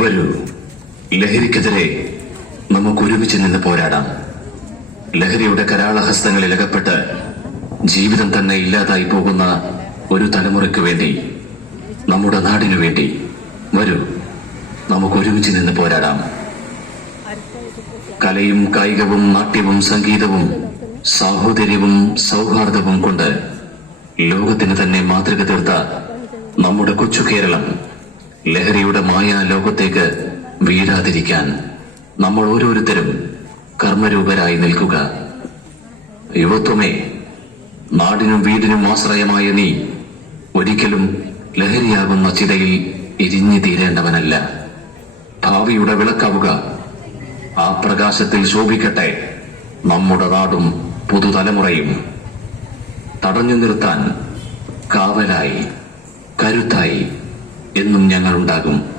വരൂ, ലഹരിക്കെതിരെ നമുക്ക് ഒരുമിച്ച് നിന്ന് പോരാടാം. ലഹരിയുടെ കരാളഹസ്തങ്ങളിൽ അകപ്പെട്ട് ജീവിതം തന്നെ ഇല്ലാതായി പോകുന്ന ഒരു തലമുറയ്ക്ക് വേണ്ടി, നമ്മുടെ നാടിനു വേണ്ടി വരൂ, നമുക്ക് ഒരുമിച്ച് നിന്ന് പോരാടാം. കലയും കായികവും നാട്യവും സംഗീതവും സാഹോദര്യവും സൗഹാർദ്ദവും കൊണ്ട് ലോകത്തിന് തന്നെ മാതൃക തീർത്ത നമ്മുടെ കൊച്ചു കേരളം ലഹരിയുടെ മായാ ലോകത്തേക്ക് വീഴാതിരിക്കാൻ നമ്മൾ ഓരോരുത്തരും കർമ്മരൂപരായി നിൽക്കുക. യുവത്വമേ, നാടിനും വീടിനും ആശ്രയമായ നീ ഒരിക്കലും ലഹരിയാകുന്ന ചിതയിൽ എരിഞ്ഞു തീരേണ്ടവനല്ല. ഭാവിയുടെ വിളക്കാവുക. ആ പ്രകാശത്തിൽ ശോഭിക്കട്ടെ നമ്മുടെ നാടും പുതുതലമുറയും. തടഞ്ഞു നിർത്താൻ കാവലായി, കരുത്തായി എന്നും ഞങ്ങളുണ്ടാകും.